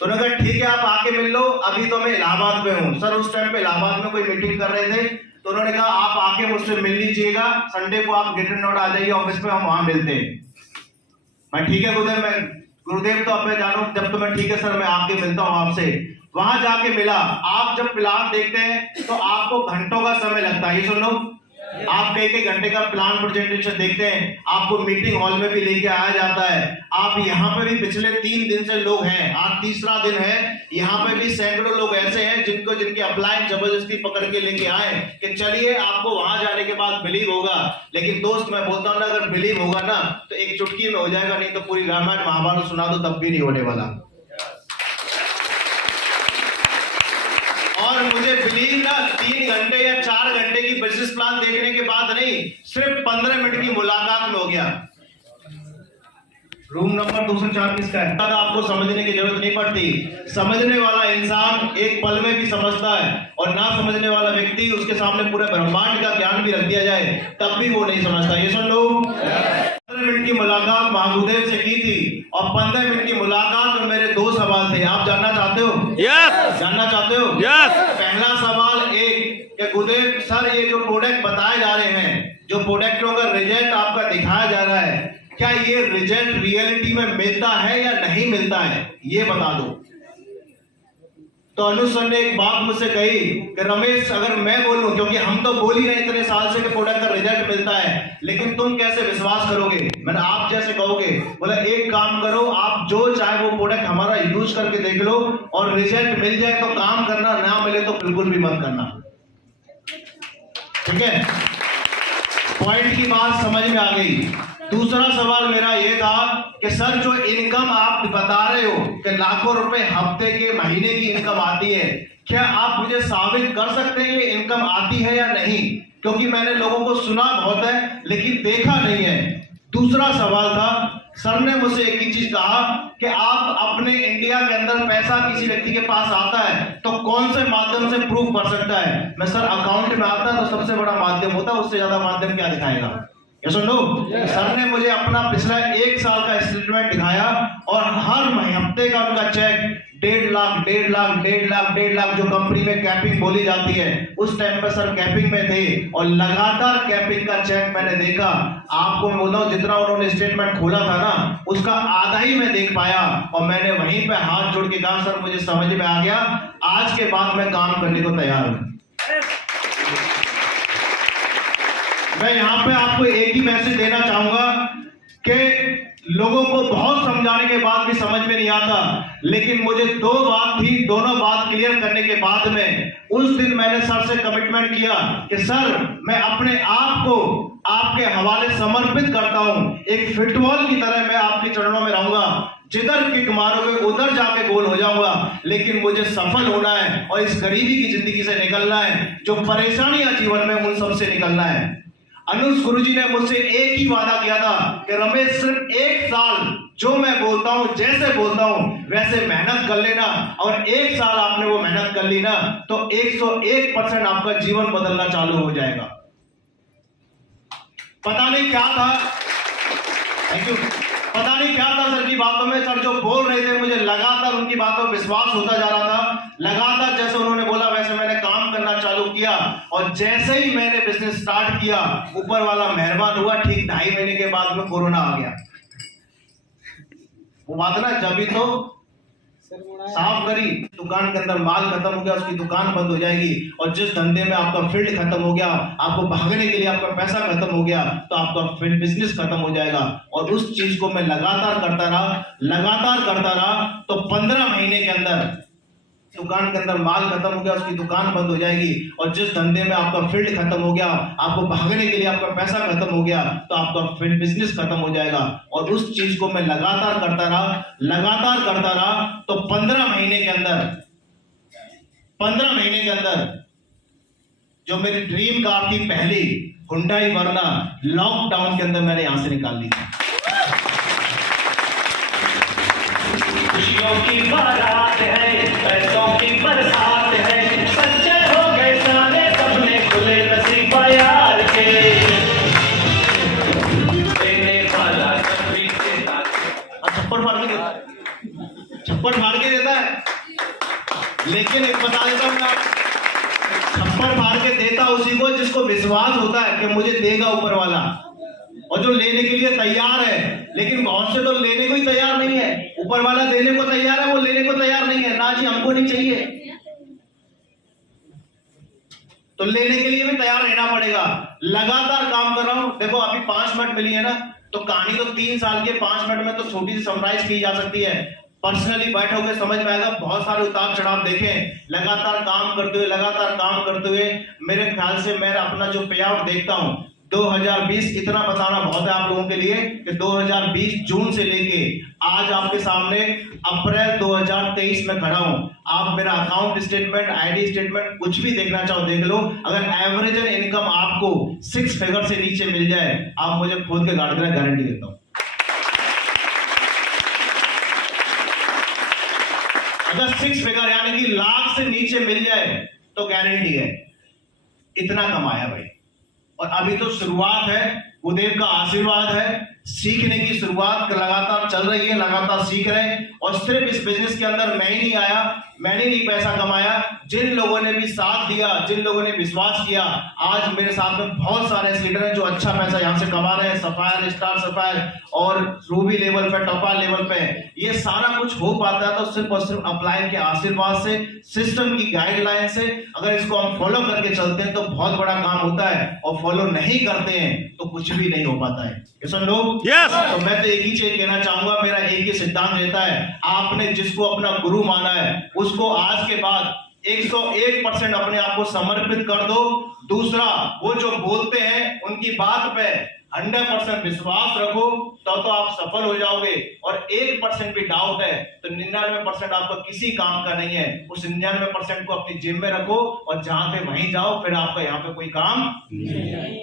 तो उन्होंने कहा ठीक है आप आके मिल लो, अभी तो मैं इलाहाबाद में हूँ। सर उस टाइम पे इलाहाबाद में कोई मीटिंग कर रहे थे, तो उन्होंने कहा आप आके मुझसे मिल लीजिएगा, संडे को आप गेट एंड नोट आ जाइए ऑफिस में, हम वहां मिलते हैं। मैं ठीक है गुरुदेव तो अब मैं जानू, जब तो मैं ठीक है सर मैं आके मिलता हूँ आपसे। वहां जाके मिला। आप जब प्लान देखते हैं तो आपको घंटों का समय लगता है, ये सुन लो, आप एक घंटे का प्लान प्रेजेंटेशन देखते हैं, आपको मीटिंग हॉल में भी लेके आया जाता है। आप यहाँ पे भी पिछले 3 दिन से लोग हैं, आज तीसरा दिन है, यहाँ पे भी सैकड़ों लोग ऐसे हैं जिनके अप्लाई जबरदस्ती पकड़ के लेके आए कि चलिए आपको वहां जाने के बाद बिलीव होगा। लेकिन दोस्त मैं बोलता हूँ ना, अगर बिलीव होगा ना तो एक चुटकी में हो जाएगा, नहीं तो पूरी रामायण महाभारत सुना दो तब भी नहीं होने वाला। और मुझे बिलीव ना 3 घंटे या 4 घंटे की बिजनेस प्लान देखने के बाद नहीं, सिर्फ 15 मिनट की मुलाकात में हो गया। रूम नंबर 204 किसका है? आपको समझने की जरूरत नहीं पड़ती। समझने वाला इंसान एक पल में भी समझता है, और ना समझने वाला व्यक्ति उसके सामने पूरे ब्रह्मांड का ज्ञान भी रख दिया जाए तब भी वो नहीं समझता। ये सुन लो, 15 मिनट की मुलाकात महागुरुदेव से की थी, और 15 मिनट की मुलाकात में मेरे 2 सवाल थे। आप जानना चाहते हो? यस। जानना चाहते हो? यस। पहला सवाल एक कि गुरुदेव सर ये जो प्रोडक्ट बताए जा रहे हैं, जो प्रोडक्टों का रिजल्ट आपका दिखाया जा रहा है, क्या ये रिजल्ट रियलिटी में मिलता है या नहीं मिलता है, ये बता दो। तो अनुज सर ने एक बात मुझसे कही कि रमेश अगर मैं बोलूं, क्योंकि हम तो बोल ही रहे इतने साल से कि प्रोडक्ट का रिजल्ट मिलता है, लेकिन तुम कैसे विश्वास करोगे? मैंने आप जैसे कहोगे। बोला एक काम करो, आप जो चाहे वो प्रोडक्ट हमारा यूज करके देख लो, और रिजल्ट मिल जाए तो काम करना, ना मिले तो बिल्कुल भी मत करना। ठीक है, पॉइंट की बात समझ में आ गई। दूसरा सवाल मेरा ये था कि सर जो इनकम आप बता रहे हो कि लाखों रुपए हफ्ते के महीने की इनकम आती है, क्या आप मुझे साबित कर सकते हैं ये इनकम आती है या नहीं? क्योंकि मैंने लोगों को सुना बहुत है लेकिन देखा नहीं है। दूसरा सवाल था, सर ने मुझसे एक ही चीज कहा कि आप अपने इंडिया के अंदर पैसा किसी व्यक्ति के पास आता है तो कौन से माध्यम से प्रूफ कर सकता है? मैं सर अकाउंट में आता है तो सबसे बड़ा माध्यम होता है, उससे ज्यादा माध्यम क्या दिखाएगा? ये सुन लो, सर ने मुझे अपना पिछला 1 साल का स्टेटमेंट दिखाया, और हर हफ्ते का उनका चेक 1.5 लाख 1.5 लाख 1.5 लाख 1.5 लाख, जो कंपनी में कैपिंग बोली जाती है, उस टाइम पर सर कैपिंग में थे, और लगातार कैपिंग का चेक मैंने देखा। आपको मैं बोलता हूँ, जितना उन्होंने स्टेटमेंट खोला था ना, उसका आधा ही मैं देख पाया, और मैंने वहीं पे हाथ जोड़ के कहा सर मुझे समझ में आ गया, आज के बाद मैं काम करने को तैयार हूं। मैं यहाँ पे आपको एक ही मैसेज देना चाहूंगा कि लोगों को बहुत समझाने के बाद भी समझ में नहीं आता, लेकिन मुझे 2 बात थी, दोनों बात क्लियर करने के बाद में उस दिन मैंने सर से कमिटमेंट किया कि सर मैं अपने आप को आपके हवाले समर्पित करता हूं, एक फुटबॉल की तरह मैं आपके चरणों में रहूंगा, जिधर किक मारोगे उधर जाके गोल हो जाऊंगा, लेकिन मुझे सफल होना है और इस गरीबी की जिंदगी से निकलना है, जो परेशानियां जीवन में उन सबसे निकलना है। अनुज गुरुजी ने मुझसे एक ही वादा किया था कि रमेश सिर्फ 1 साल जो मैं बोलता हूं, जैसे बोलता हूं वैसे मेहनत कर लेना, और 1 साल आपने वो मेहनत कर ली ना तो 101% आपका जीवन बदलना चालू हो जाएगा। पता नहीं क्या था, थैंक यू, पता नहीं क्या था सर की बातों में। सर जो बोल रहे थे मुझे लगातार उनकी बातों में विश्वास होता जा रहा था, लगातार जैसे उन्होंने बोला वैसे मैंने काम करना चालू किया, और जैसे ही मैंने बिजनेस स्टार्ट किया ऊपर वाला मेहरबान हुआ, ठीक 2.5 महीने के बाद में कोरोना आ गया। वो बात ना जब भी तो साफ करी, दुकान के अंदर माल खत्म हो गया, उसकी दुकान बंद हो जाएगी, और जिस धंधे में आपका फील्ड खत्म हो गया, आपको भागने के लिए आपका पैसा खत्म हो गया, तो आपका फील्ड बिजनेस खत्म हो जाएगा। और उस चीज को मैं लगातार करता रहा, तो 15 महीने के अंदर दुकान के अंदर माल खत्म हो गया, उसकी दुकान बंद हो जाएगी, और जिस धंधे में आपका फील्ड खत्म हो गया, आपको भागने के लिए आपका पैसा खत्म हो गया, तो आपका फील्ड बिजनेस खत्म हो जाएगा। और उस चीज को मैं लगातार करता रहा, तो 15 महीने के अंदर जो मेरी ड्रीम कार थी पहली हुंडई वर्ना, लॉकडाउन के अंदर मैंने यहां से निकाल ली। खुशियों की बारात है, पैसों की बरसात है, सच्चे हो गए सारे सपने, खुले नसीब यार के, देने वाला छप्पड़ छप्पर फाड़ के देता है, लेकिन एक बता देता हूं मैं, छप्पर फाड़ के देता उसी को जिसको विश्वास होता है कि मुझे देगा ऊपर वाला, और जो लेने के लिए तैयार है। लेकिन बहुत से तो लेने को ही तैयार नहीं है, ऊपर वाला देने को तैयार है, वो लेने को तैयार नहीं है, ना जी हमको नहीं चाहिए। तो लेने के लिए भी तैयार रहना पड़ेगा। लगातार काम कर रहा हूं, देखो अभी 5 मिनट मिली है ना, तो कहानी तो 3 साल के 5 मिनट में तो छोटी सी समराइज की जा सकती है। पर्सनली बैठोगे समझ में आएगा, बहुत सारे उतार चढ़ाव देखें, लगातार काम करते हुए मेरे ख्याल से मैं अपना जो पे आउट देखता हूं 2020, इतना बताना बहुत है आप लोगों के लिए कि 2020 जून से लेके आज आपके सामने अप्रैल 2023 में खड़ा हूं। आप मेरा अकाउंट स्टेटमेंट, आईडी स्टेटमेंट कुछ भी देखना चाहो देख लो। अगर एवरेज इनकम आपको 6 फिगर से नीचे मिल जाए, आप मुझे खोद के गारंटी देता हूं। अगर 6 फिगर यानी कि लाख से नीचे मिल जाए तो गारंटी है, इतना कमाया भाई। और अभी तो शुरुआत है, गुरुदेव का आशीर्वाद है, सीखने की शुरुआत लगातार चल रही है, लगातार सीख रहे हैं। और सिर्फ इस बिजनेस के अंदर मैं ही नहीं आया, मैंने नहीं पैसा कमाया, जिन लोगों ने भी साथ दिया, जिन लोगों ने विश्वास किया, आज मेरे साथ में बहुत सारे लीडर हैं जो अच्छा पैसा यहां से कमा रहे हैं, सफायर, स्टार सफायर और रूबी लेवल पे, टॉपर लेवल पे। ये सारा कुछ हो पाता है तो सिर्फ और सिर्फ अपलाइन के आशीर्वाद से, सिस्टम की गाइडलाइन से। अगर इसको हम फॉलो करके चलते हैं तो बहुत बड़ा काम होता है, और फॉलो नहीं करते हैं तो कुछ भी नहीं हो पाता है। ये सुन लो। Yes. तो मैं तो एक ही चीज कहना चाहूंगा, मेरा एक ही सिद्धांत रहता है, आपने जिसको अपना गुरु माना है उसको आज के बाद 101% अपने आप को समर्पित कर दो। दूसरा, वो जो बोलते हैं उनकी बात पे 100% विश्वास रखो, तो आप सफल हो जाओगे। और 1% भी डाउट है तो 99% आपका किसी काम का नहीं है। उस 99% को अपनी जिम में रखो और जहां थे वहीं जाओ, फिर आपका यहाँ पे कोई काम नहीं है।